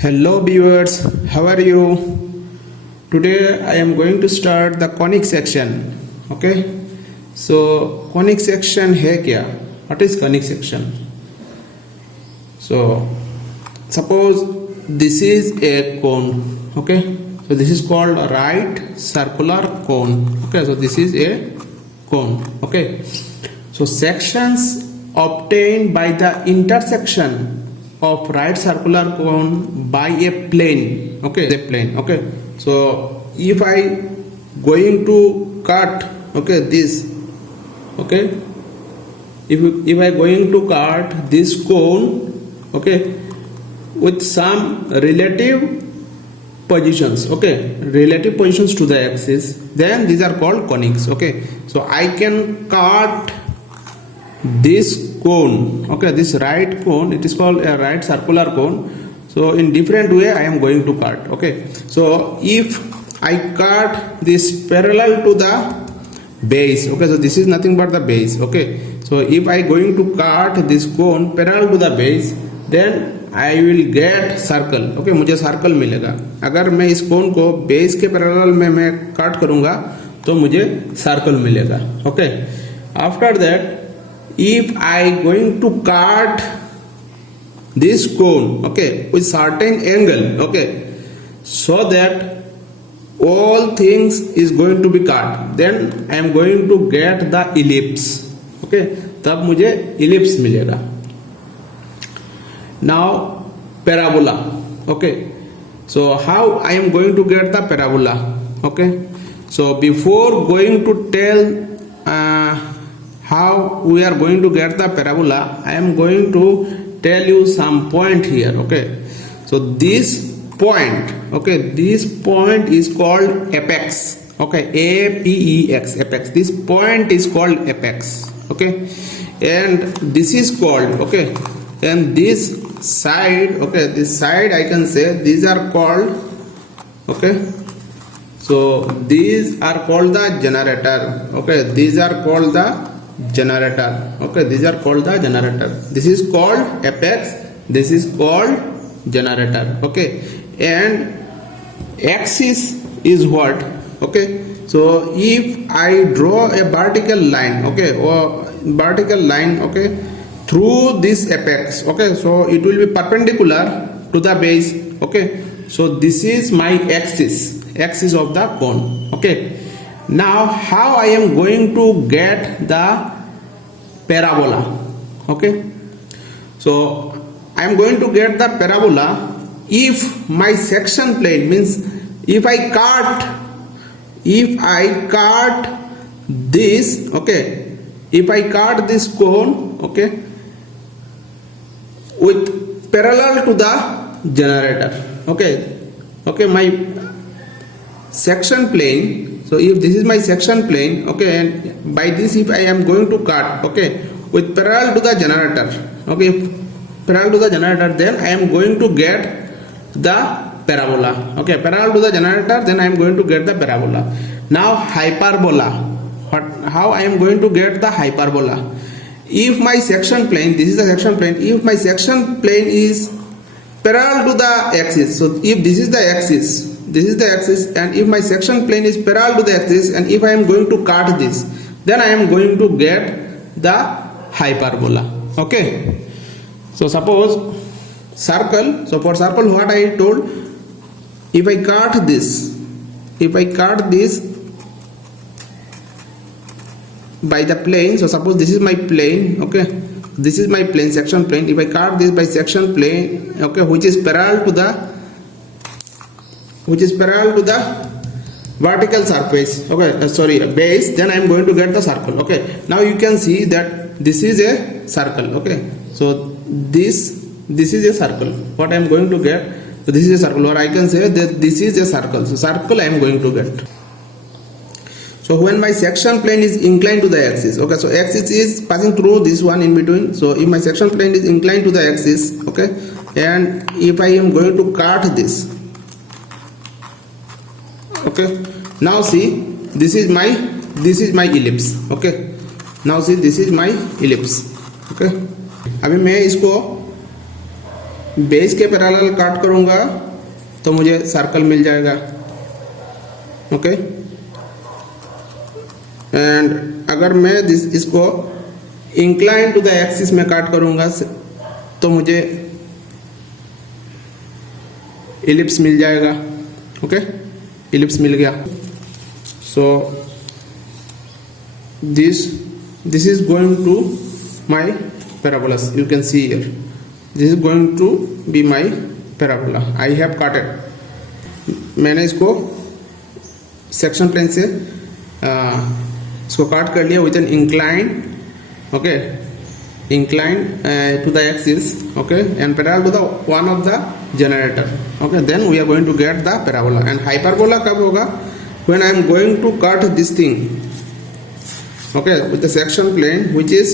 Hello viewers, how are you? Today I am going to start the conic section. Okay, so conic section है क्या? What is conic section? So suppose this is a cone. Okay, so this is called a right circular cone. Okay, so this is a cone. Okay, so sections obtained by the intersection of right circular cone by a plane. Okay, a plane. Okay, so if I going to cut, okay, this, okay, if I going to cut this cone, okay, with some relative positions, okay, relative positions to the axis, then these are called conics. Okay, so I can cut this cone, okay, this right cone, it is called a right circular cone. So in different way I am going to cut. Okay, so if I cut this parallel to the base, okay, so this is nothing but the base. Okay, so if I going to cut this cone parallel to the base, then I will get circle. Okay, मुझे circle मिलेगा. अगर मैं इस कोन को base के parallel में मैं cut करूंगा तो मुझे सर्कल मिलेगा. Okay, after that if I going to cut this cone, okay, with certain angle, okay, so that all things is going to be cut, then I am going to get the ellipse. Okay, तब मुझे ellipse मिलेगा. Now parabola. Okay, so how I am going to get the parabola? Okay, so before going to tell how we are going to get the parabola, I am going to tell you some point here. Okay, so this point, okay, this point is called apex. Okay, apex, apex. This point is called apex. Okay, and this is called, okay, and this side, okay, this side I can say these are called, okay, so these are called the generator. Okay, these are called the generator. Okay, these are called the generator. This is called apex, this is called generator. Okay, and axis is what? Okay, so if I draw a vertical line, okay, or vertical line, okay, through this apex, okay, so it will be perpendicular to the base. Okay, so this is my axis of the cone. Okay, now how I am going to get the parabola? Okay, so I am going to get the parabola if my section plane, means if I cut this, okay, if I cut this cone, okay, with parallel to the generator. Okay, okay, my section plane, so if this is my section plane, okay, and by this if I am going to cut, okay, with parallel to the generator, okay, parallel to the generator, then I am going to get the parabola. Okay, parallel to the generator, then I am going to get the parabola. Now hyperbola. How I am going to get the hyperbola? If my section plane, this is the section plane, if my section plane is parallel to the axis, so if this is the axis, this is the axis, and if my section plane is parallel to the axis, and if I am going to cut this, then I am going to get the hyperbola. Okay, so suppose circle, so for circle what I told, if I cut this by the plane, so suppose this is my plane, okay, this is my plane, section plane, if I cut this by section plane, okay, which is parallel to the vertical surface, okay, base, then I am going to get the circle. Okay, now you can see that this is a circle. Okay, so this is a circle. What I am going to get, so this is a circle, or I can say that this is a circle. So circle I am going to get. So when my section plane is inclined to the axis, okay, so axis is passing through this one in between. So if my section plane is inclined to the axis, okay, and if I am going to cut this, okay, now see, this is my ellipse. Okay, now see, this is my ellipse. Okay, अभी मैं इसको base के parallel काट करूंगा तो मुझे circle मिल जाएगा, okay. And अगर मैं इसको इंक्लाइन टू द एक्सिस में काट करूंगा तो मुझे इलिप्स मिल जाएगा, ओके। इलिप्स मिल गया। सो this is going to my parabola. You can see here, this is going to be my parabola. I have cut it. मैंने इसको सेक्शन प्लेन से इसको काट कर लिया with an incline, okay, incline to the axis, okay, and parallel to the one of the generator, okay. Then we are going to get the parabola. And hyperbola कब होगा? When I am going to cut this thing, okay, with the section plane which is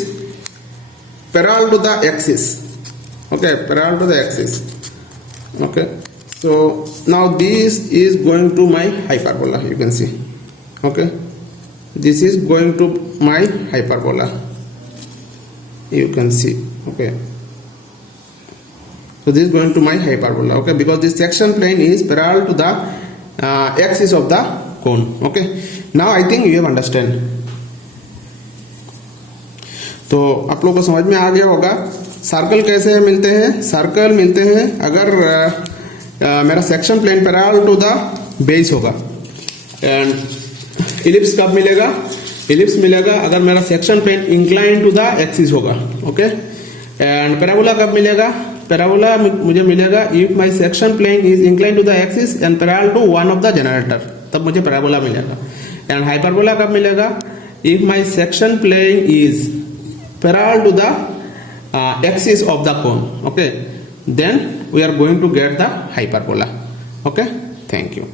parallel to the axis, okay, parallel to the axis, okay. So now this is going to my hyperbola, you can see, okay, this is going to my hyperbola, you can see, okay. So this is going to my hyperbola, okay, because this section plane is parallel to the axis of the cone, okay. Now I think you have understand. तो आप लोगों को समझ में आ गया होगा circle कैसे मिलते हैं। सर्कल मिलते हैं अगर मेरा section plane parallel to the base होगा। एंड इलिप्स कब मिलेगा? इलिप्स मिलेगा अगर मेरा section plane incline to the axis होगा, ओके। एंड पैराबोला कब मिलेगा? पैराबोला मुझे मिलेगा if my section plane is incline to the axis and parallel to one of the generator, तब मुझे पैराबोला मिलेगा। एंड हाइपरबोला कब मिलेगा? If my section plane is parallel to the axis of the cone, okay, then we are going to get the hyperbola, okay. Thank you.